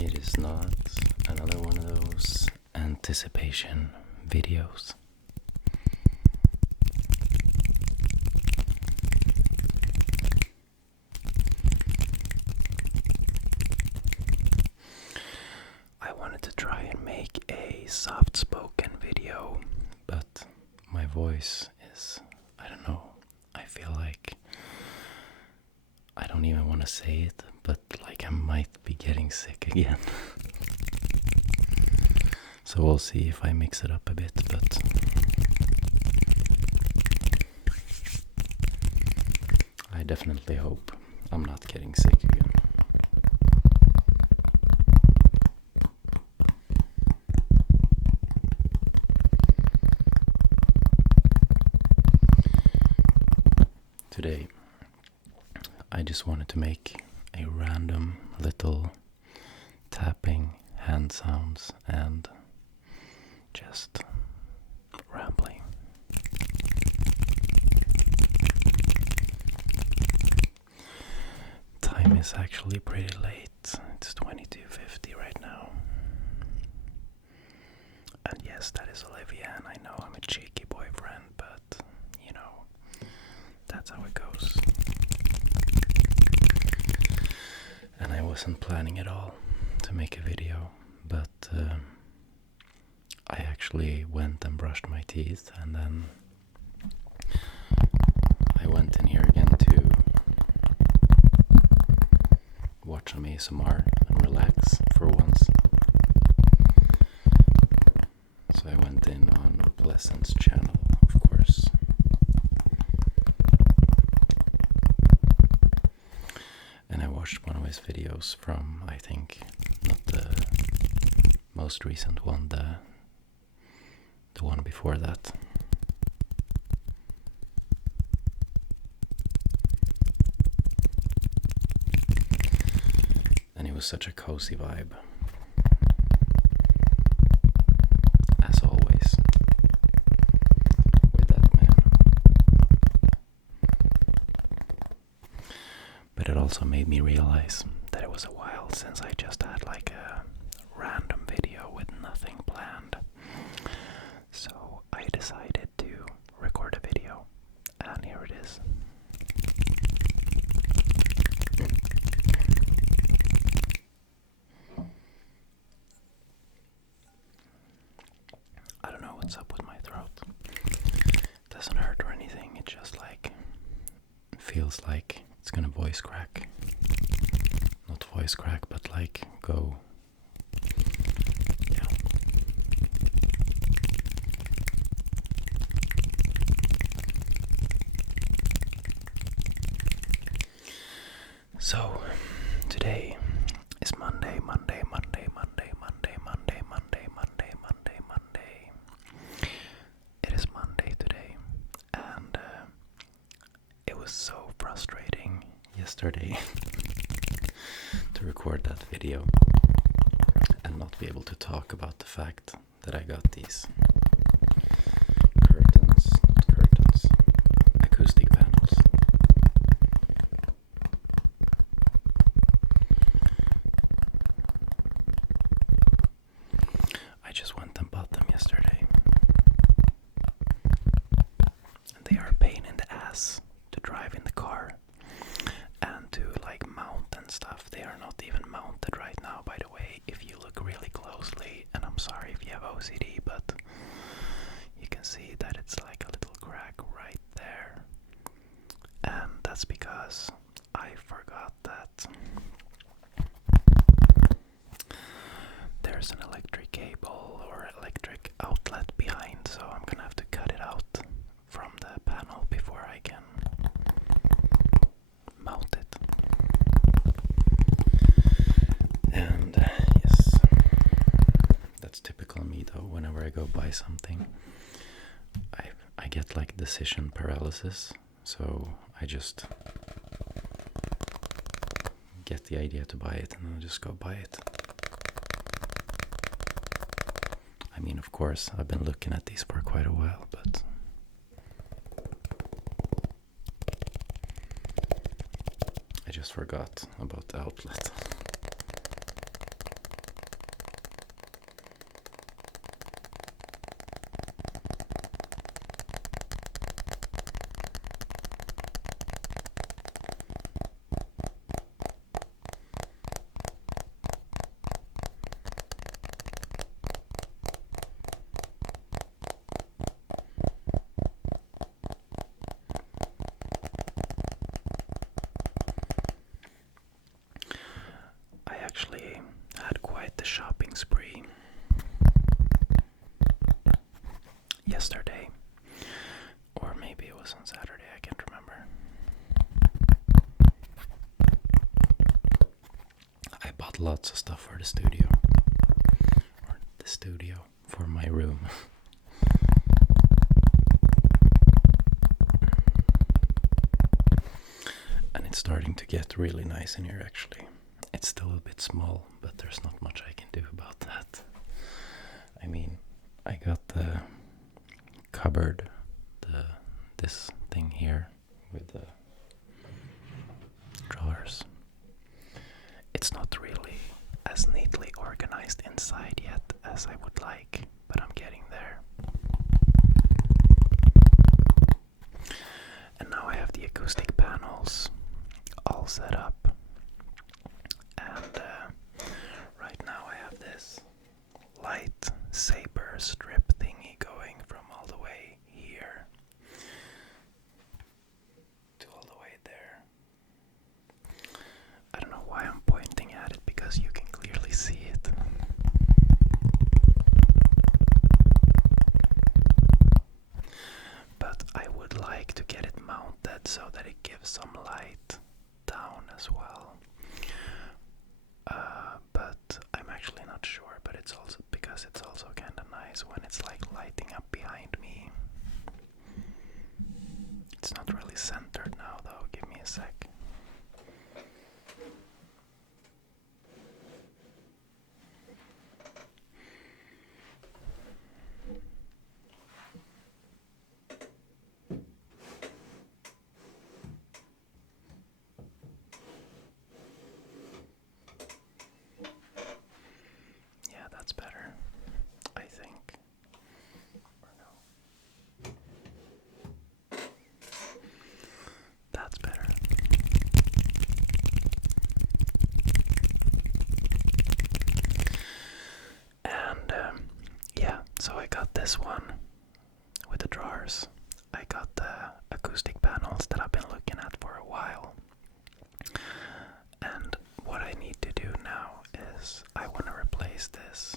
It is not another one of those anticipation videos. I wanted to try and make a soft-spoken video, but my voice is, I don't know, I feel like I don't even want to say it, but like I might be getting sick again. So we'll see if I mix it up a bit, but I definitely hope I'm not getting sick again. Today, I just wanted to make a random little tapping hand sounds and just rambling. Time is actually pretty late. It's 22:50 right now. And yes, that is Olivia, and I know I'm a cheeky boyfriend, but you know, that's how it goes. And I wasn't planning at all to make a video, but I actually went and brushed my teeth, and then I went in here again to watch some ASMR and relax for once. So I went in on Pleasant's channel, of course. And I watched one of his videos from, I think, not the most recent one, the one before that. And it was such a cozy vibe. As always, with that man. But it also made me realize that it was a while since I just had like a random video with nothing planned. So I decided to record a video, and here it is. I don't know what's up with my throat. It doesn't hurt or anything, it just like feels like it's gonna voice crack. Not voice crack, but like go. Yeah. So, today is Monday. It is Monday today, and it was so frustrating yesterday to record that video and not be able to talk about the fact that I got these acoustic panels. I just went and bought them yesterday, and they are a pain in the ass to drive in the car and to like mount and stuff. They are not even mounted right now, by the way, if you look really closely, and I'm sorry if you have OCD, but you can see that it's like a little crack right there, and that's because I forgot that there's an electric cable or electric outlet behind, so I'm gonna have to cut it out from the panel before I can mount it. And yes, that's typical me though. Whenever I go buy something, I get like decision paralysis, so I just get the idea to buy it and then just go buy it. I mean, of course, I've been looking at these for quite a while, but I just forgot about the outlet. got lots of stuff for the studio. Or the studio for my room. And it's starting to get really nice in here actually. It's still a bit small, but there's not much I can do about that. I mean, I got the cupboard, this thing here with the drawers. It's not really as neatly organized inside yet as I would like, but I'm getting there. And now I have the acoustic panels all set up. And right now I have this light saber strip thingy going from all the way here to all the way there. I don't know why I'm pointing at it, because you can clearly see it. But I would like to get it mounted so that it gives some light down as well. But I'm actually not sure, but it's also because it's also kind of nice when it's like lighting up behind me. It's not really centered now though, give me a sec. Yeah, that's better, I think. Or no. That's better. And yeah, so I got this one with the drawers. I got the acoustic panels that I've been looking at for a while. And what I need to do now is I want to replace this.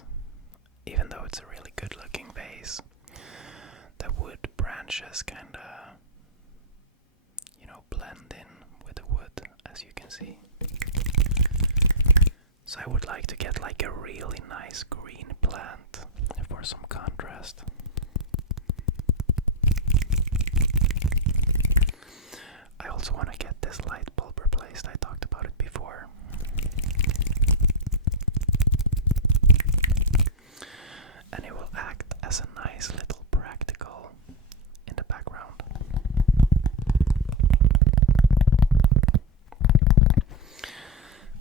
Even though it's a really good looking vase, the wood branches kinda, blend in with the wood, as you can see. So I would like to get like a really nice green plant for some contrast. I also want to get this light bulb replaced. I talked about it before. And it will act as a nice little practical in the background.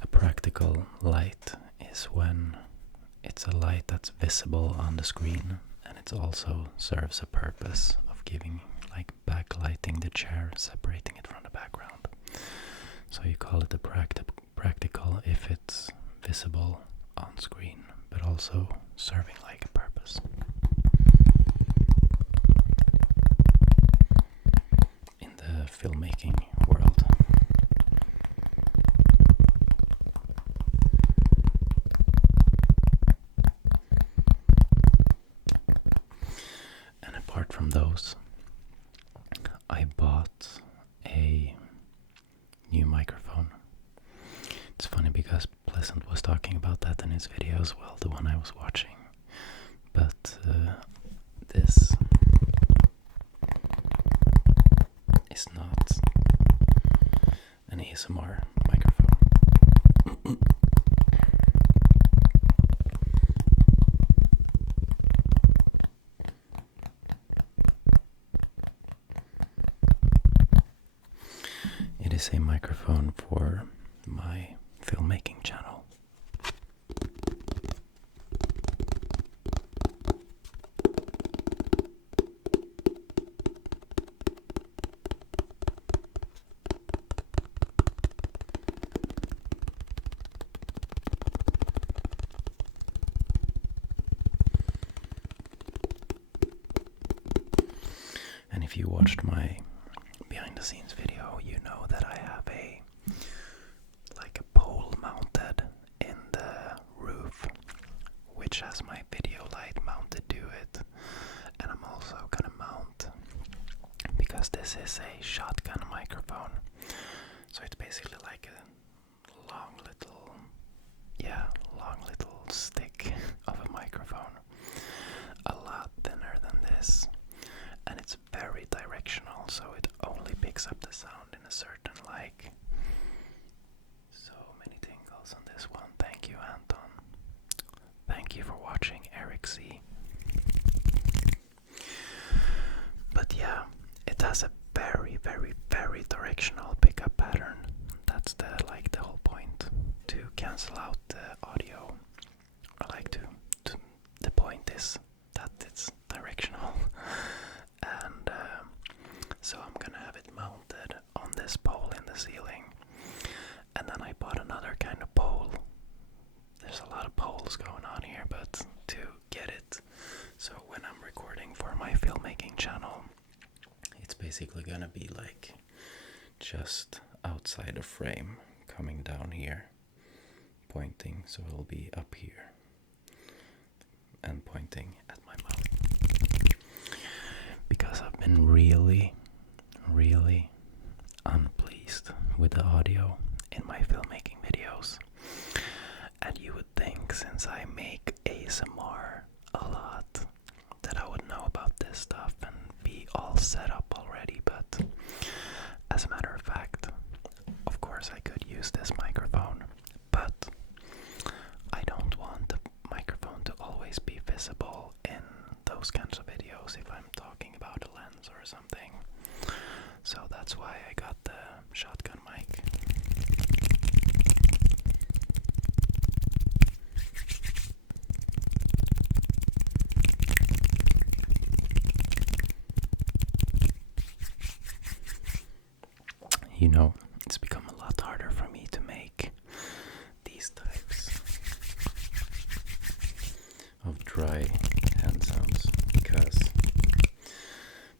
A practical light is when it's a light that's visible on the screen, and it also serves a purpose of giving, like, backlighting the chair, separating it from the background. So you call it a practical if it's visible on screen, but also serving like a purpose. In the filmmaking world. And apart from those, I bought a new microphone. It's funny because Pleasant was talking about that in his video as well, the one I was watching. But this is not an ASMR microphone. It is a microphone for my filmmaking channel. And if you watched my behind the scenes video, you know that I have a pole mounted in the roof, which has my video light mounted to it. And I'm also gonna mount, because this is a shotgun microphone, so it's basically like a long little, long little stick of a microphone. A lot thinner than this. And it's very directional, so it only picks up the sound in a certain, like... So many tingles on this one. Thank you, Anton. Thank you for watching, Eric C. But yeah, it has a very, very, very directional pickup pattern. That's the whole point, to cancel out the audio. Or the point is that it's directional. And so I'm gonna have it mounted on this pole in the ceiling. And then I bought another kind of pole. There's a lot of poles going on here, but to get it, so when I'm recording for my filmmaking channel, it's basically gonna be like just outside the frame, coming down here, pointing, so it'll be up here and pointing at my mouth. Because I've been really, really unpleased with the audio in my filmmaking videos. And you would think, since I make ASMR a lot, that I would know about this stuff and be all set up already, but as a matter of fact, of course I could use this microphone, but I don't want the microphone to always be visible in those kinds of videos if I'm talking about a lens or something. So that's why I got the shotgun mic. You know, it's become a lot harder for me to make these types of dry hand sounds because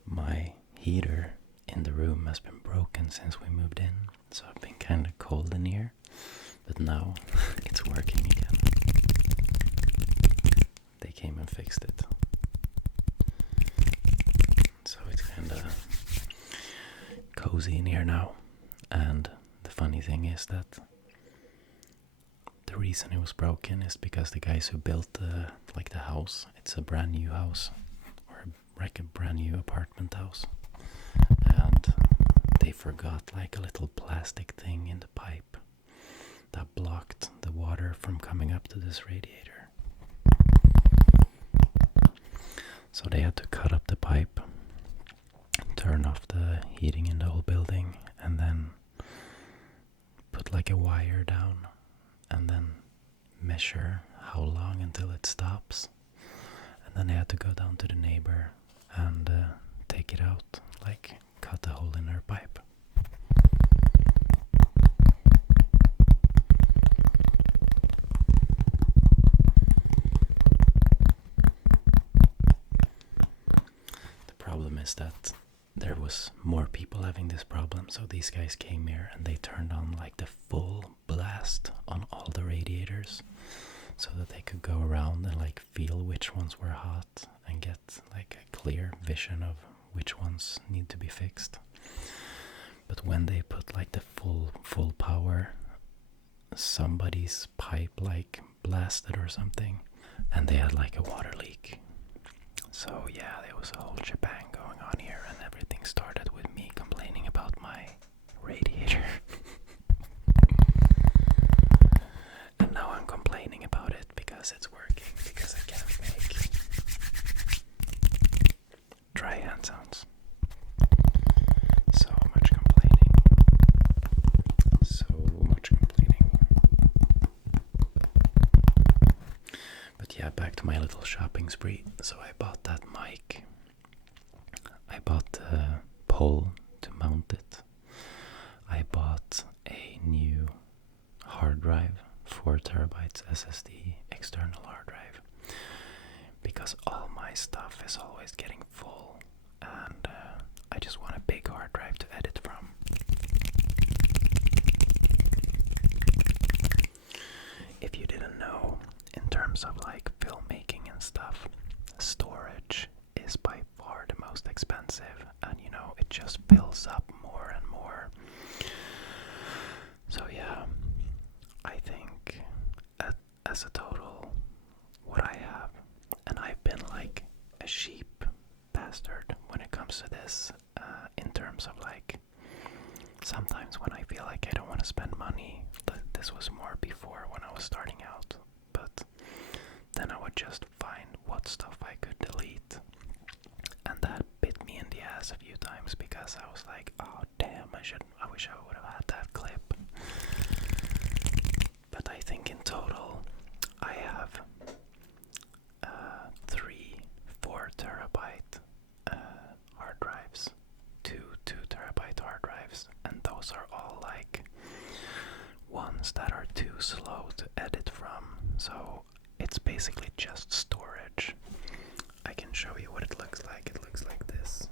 my heater in the room has been broken since we moved in, so I've been kind of cold in here, but now it's working again. They came and fixed it, so it's kind of cozy in here now. And the funny thing is that the reason it was broken is because the guys who built the house, it's a brand new house, or like a brand new apartment house, and they forgot like a little plastic thing in the pipe that blocked the water from coming up to this radiator. So they had to cut up the pipe, turn off the heating in the whole building, and then put like a wire down and then measure how long until it stops. And then they had to go down to the neighbor and take it out, like cut a hole in her pipe. The problem is that there was more people having this problem, so these guys came here and they turned on like the full blast on all the radiators so that they could go around and like feel which ones were hot and get like a clear vision of which ones need to be fixed. But when they put like the full power, somebody's pipe like blasted or something, and they had like a water leak. So yeah, there was a whole shebang going on here, and everything started with me complaining about my radiator. And now I'm complaining about it because it's working, because I can't make dry hand sounds. So much complaining. So much complaining. But yeah, back to my little shopping spree. So I bought that mic. I bought a pole to mount it. I bought a new hard drive, 4 terabytes SSD external hard drive, because all my stuff is always getting full, and I just want a big hard drive to edit from. If you didn't know, in terms of like filmmaking and stuff, storage is by far the most expensive, and you know, it just fills up more and more. So yeah, I think a as a total what I have, and I've been like a sheep bastard when it comes to this, in terms of like, sometimes when I feel like I don't want to spend money, but this was more before when I was starting out, but then I would just find what stuff I could delete, and that bit me in the ass a few times because I was like, oh damn, I wish I would have had that clip. But I think in total I have 3 4 terabyte hard drives, 2 2 terabyte hard drives, and those are all like ones that are too slow to edit from, so it's basically just storage. I can show you what it looks like. It looks like this.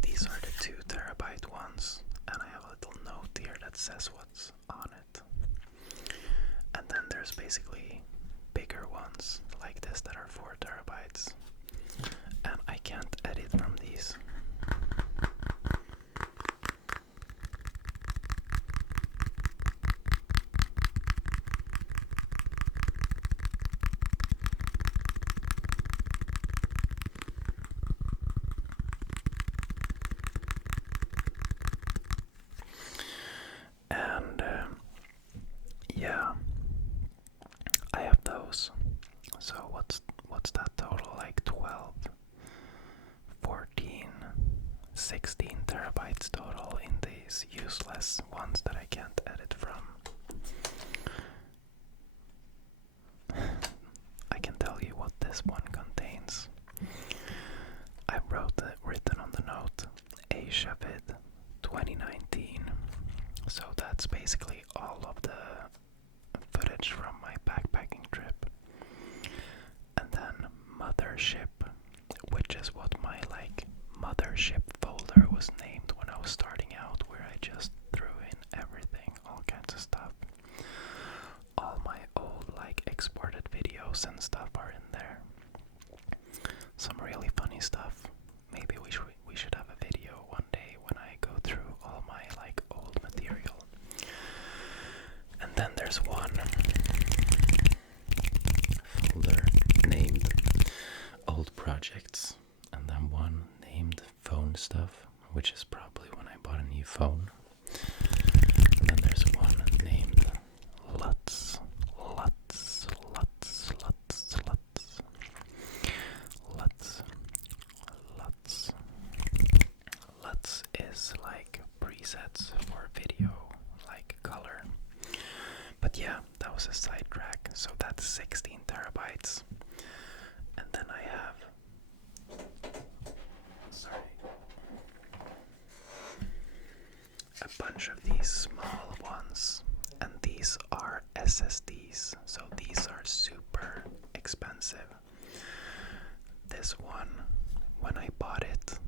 These are the 2 terabyte ones, and I have a little note here that says what's on it. And then there's basically bigger ones like this that are 4 terabytes, and I can't edit from these. And yeah, I have those. So what's that total? Like 12, 14, 16 terabytes total in these useless ones that I can't edit from. I can tell you what this one contains. I written on the note, Agressive 2019. So that's basically all of the footage from my backpacking trip. And then Mothership, which is what my like Mothership folder was named when I was starting out, where I just threw in everything, all kinds of stuff. All my old like exported videos and stuff are in there. Some really funny stuff. Maybe we should have a video one day when I go through all my like old material. And then there's one folder named old projects, and then one named phone stuff, which is probably when I bought a new phone. And then there's one named LUTs. LUTs, LUTs, LUTs, LUTs. LUTs. LUTs. LUTs is like presets for video, like color. But yeah, that was a sidetrack. So that's 16 terabytes. And then I have, a bunch of these small ones. And these are SSDs. So these are super expensive. This one, when I bought it,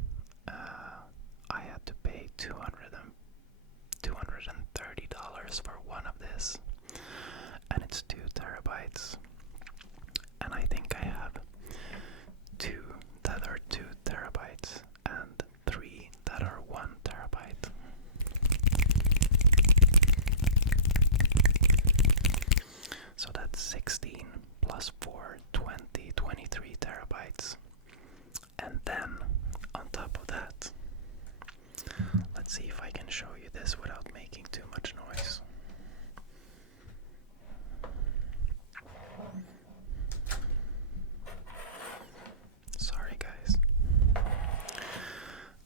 I had to pay $230 for one of this, and it's 2 terabytes. And I think I have 2 that are 2 terabytes and 3 that are 1 terabyte. So that's 16 plus 4, 20, 23 terabytes. And then, on top of that, let's see if I can show you this without making too much noise. Sorry guys.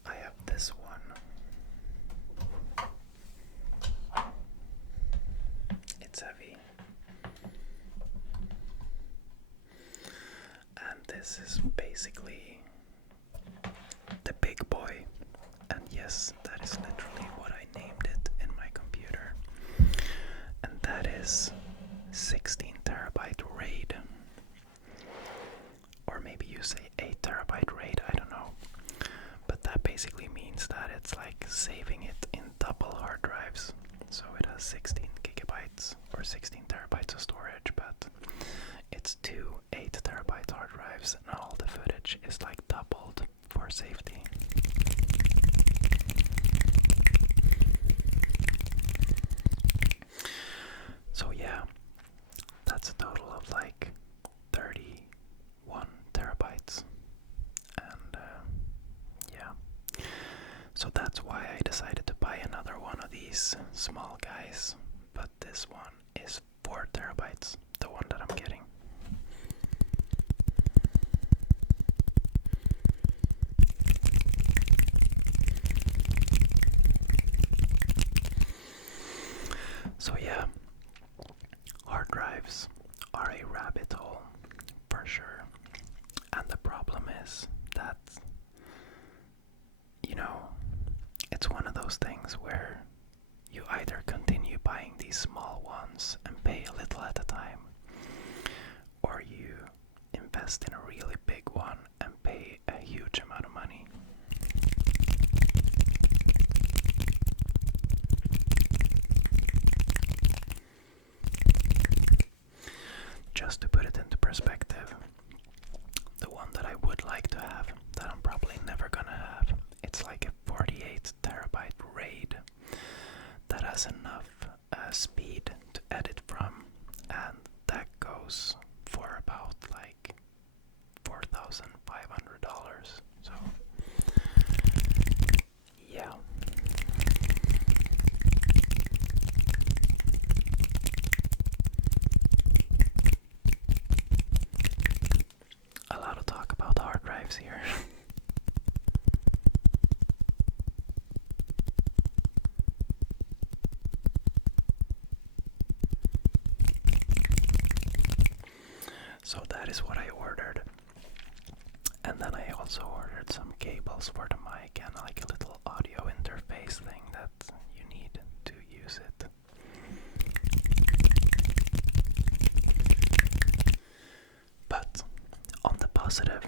I have this one. It's heavy. And this is basically the big boy. And yes, that is literally what I named it in my computer. And that is 16 terabyte RAID. Or maybe you say 8 terabyte RAID, I don't know. But that basically means that it's like saving it in double hard drives. So it has 16 gigabytes or 16 terabytes of storage, but it's 2 8 terabyte hard drives, and all the footage is like doubled for safety. So So that's why I decided to buy another one of these small guys. But this one is 4 terabytes, the one that I'm getting. So yeah, hard drives are a rabbit hole for sure. And the problem is that, you know, it's one of those things where you either continue buying these small ones and pay a little at a time, or you invest in a really big one and pay a huge amount of money. Just to put it into perspective, the one that I would like to have, that I'm probably never gonna have, it's like a 48 terabyte RAID that has enough speed to edit from, and that goes for about like $4,500. So yeah. A lot of talk about hard drives here. So that is what I ordered. And then I also ordered some cables for the mic and like a little audio interface thing that you need to use it. But on the positive,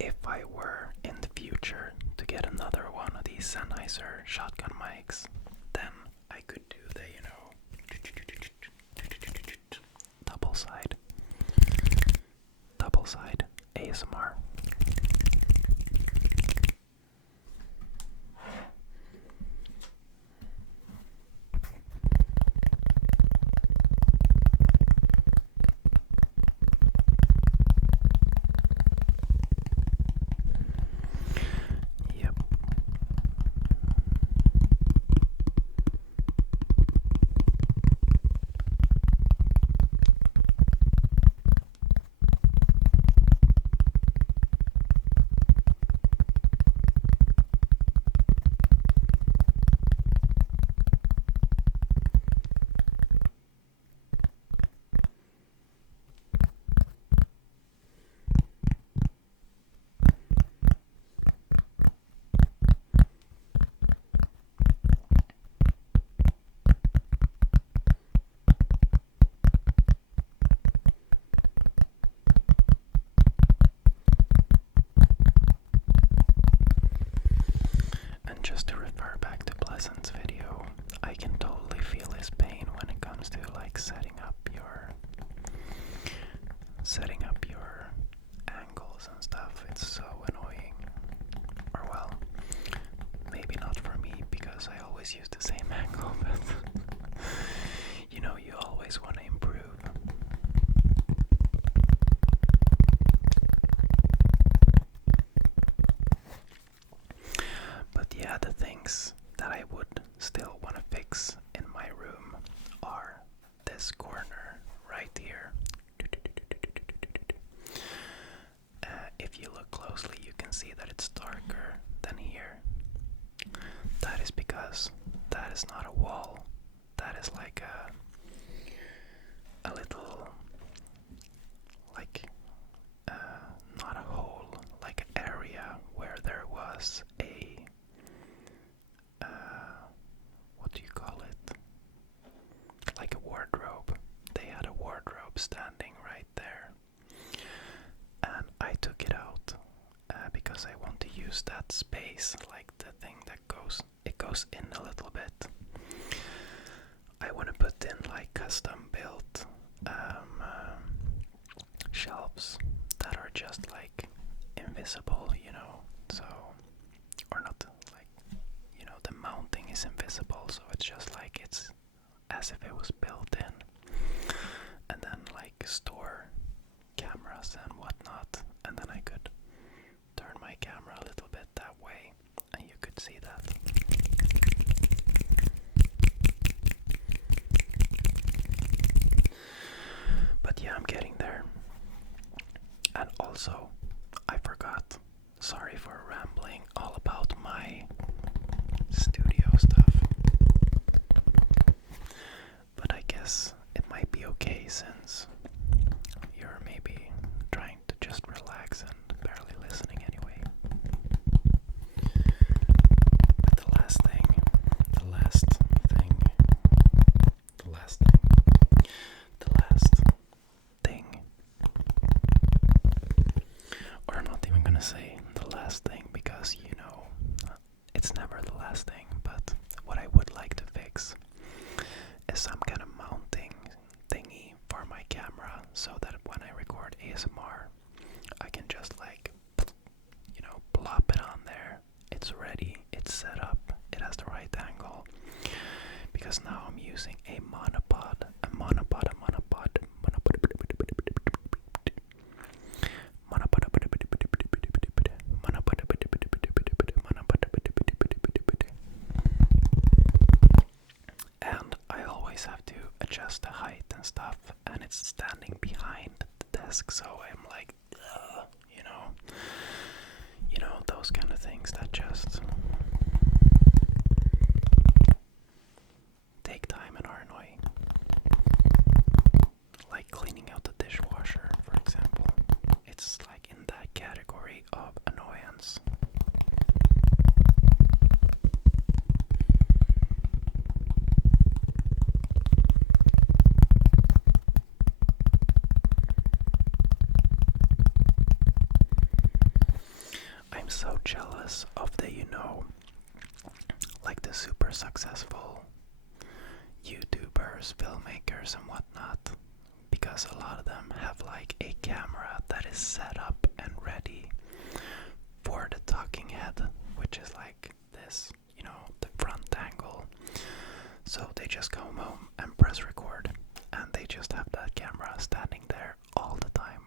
if I were in the future to get another one of these Sennheiser shotgun mics, then I could do the, you know, double side ASMR. Yep. And just to refer back to Pleasant's video, I can totally feel his pain when it comes to like setting up your angles and stuff. It's so annoying. Or well, maybe not for me because I always use the same angle, but you know, you always want to improve. But yeah, the things that I would still want to fix in my room are this corner right here. If you look closely, you can see that it's darker than here. That is because that is not a wall. That is like a little, like, not a hole, like an area where there was a, what do you call it? Like a wardrobe. They had a wardrobe standing right there. And I took it out because I want to use that space, like the thing that goes in a little bit. I want to put in like custom built shelves that are just like invisible, you know, so, or not like, you know, the mounting is invisible, so it's just like it's as if it was built in, and then like store cameras and whatnot, and then I could turn my camera a little bit that way and you could see it's never the last thing, but what I would like to fix is some kind of mounting thingy for my camera so that when I record ASMR, I can just like, plop it on there. It's ready, it's set up, it has the right angle. Because now I'm using a monopod. And I always have to adjust the height and stuff, and it's standing behind the desk, so I'm like, those kind of things that just take time and are annoying. Like cleaning out the dishwasher, for example. It's like in that category of annoyance. I'm so jealous of the, like the super successful YouTubers, filmmakers and whatnot, because a lot of them have like a camera that is set up and ready for the talking head, which is like this, the front angle. So they just go home and press record, and they just have that camera standing there all the time.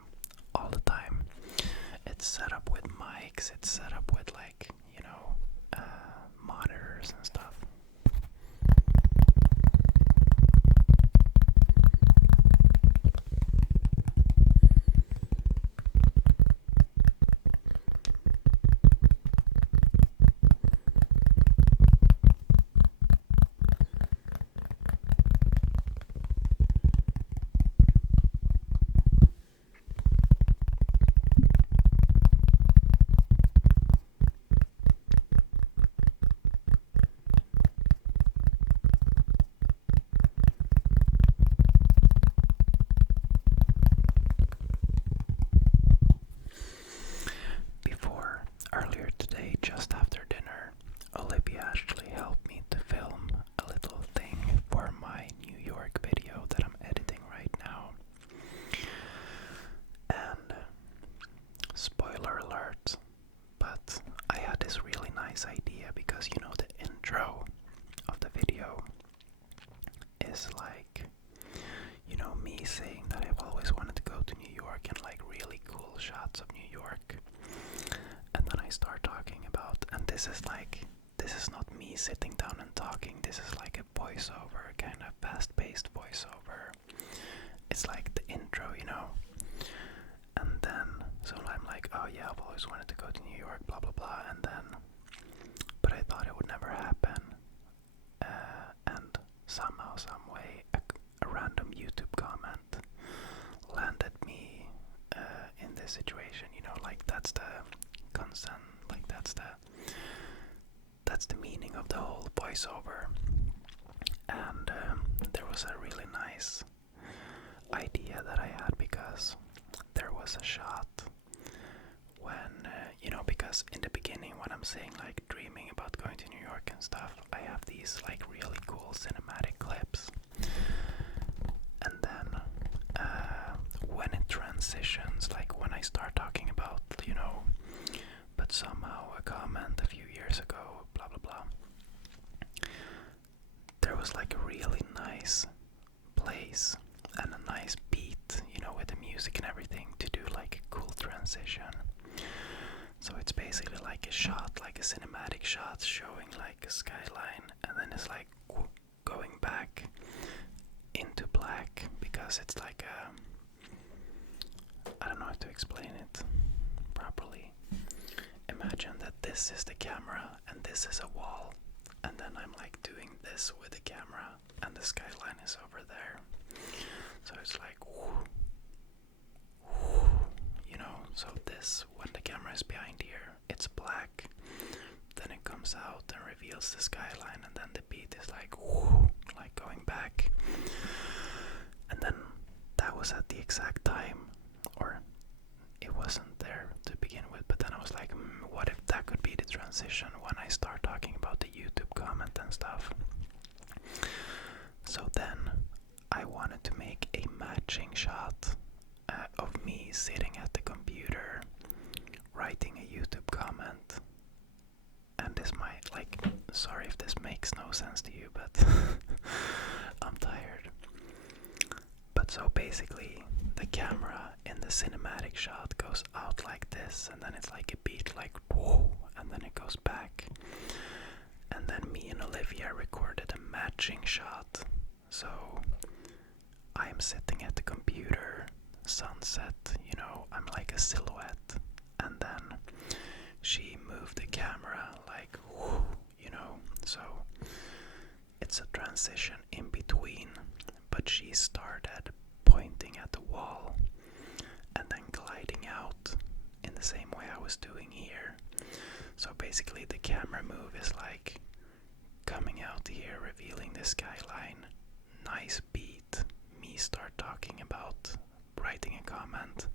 It's set up with mics, it's set up with like, monitors and stuff. Earlier today, just after dinner, Olivia actually helped me to film a little thing for my New York video that I'm editing right now. And spoiler alert, but I had this really nice idea because the intro of the video is like, me saying that I've always wanted to go to New York and like really cool shots of New York. And then I start talking about, and this is not me sitting down and talking, this is like a voiceover, kind of fast-paced voiceover. It's like the intro, And then, so I'm like, oh yeah, I've always wanted to go to New York, blah blah blah, and then, but I thought it would never happen. And somehow, some way, a random YouTube comment landed me in this situation, like that's the consent, like that's the meaning of the whole voiceover. And there was a really nice idea that I had, because there was a shot when because in the beginning when I'm saying like dreaming about going to New York and stuff, I have these like really cool cinematic clips, and then when it transitions, like when I start talking about but somehow a comment a few years ago, blah blah blah, there was like a really nice place and a nice beat, with the music and everything, to do like a cool transition. So it's basically like a shot, like a cinematic shot showing like a skyline, and then it's like going back into black, because it's like I don't know how to explain it properly. Imagine that this is the camera and this is a wall, and then I'm like doing this with the camera and the skyline is over there. So it's like so this, when the camera is behind here, it's black, then it comes out and reveals the skyline, and then the beat is like going back. And then that was at the exact time, or it wasn't there to begin with, but then I was like, what if that could be the transition when I start talking about the YouTube comment and stuff. So then I wanted to make a matching shot of me sitting at the computer writing a YouTube comment. And this might, like, sorry if this makes no sense to you, but I'm tired. But so basically, the camera in the cinematic shot goes out like this, and then it's like a beat like whoa, and then it goes back. And then me and Olivia recorded a matching shot. So I'm sitting at the computer, sunset, you know, I'm like a silhouette, and then she moved the camera like whoo, you know, so it's a transition in between, but she started pointing at the wall and then gliding out in the same way I was doing here. So basically the camera move is like coming out here, revealing the skyline, nice beat, me start talking about writing a comment,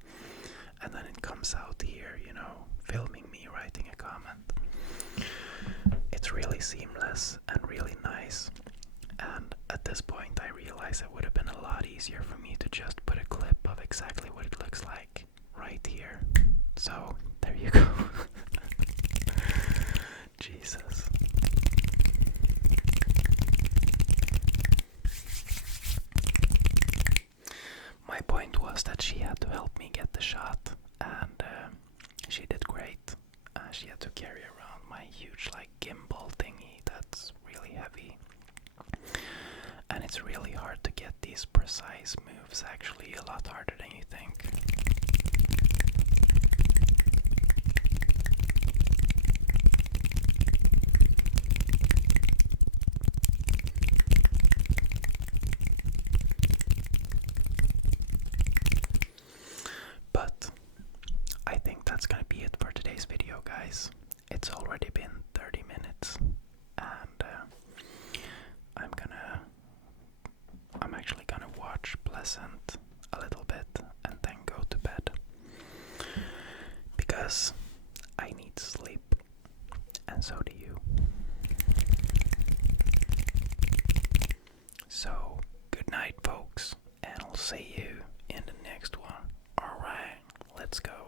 and then it comes out here, you know, filming me writing a comment. It's really seamless and really nice, and at this point I realize it would have been a lot easier for me to just put a clip of exactly what it looks like right here. So there you go. Jesus. My point was that she had to help me get the shot, and she did great. She had to carry around my huge like gimbal thingy that's really heavy, and it's really hard to get these precise moves, actually a lot harder than you think. But I think that's gonna be it for today's video, guys. It's already been 30 minutes, and I'm actually gonna watch Pleasant a little bit and then go to bed, because I need sleep, and so do you. So, good night, folks, and I'll see you in the next one. Alright, let's go.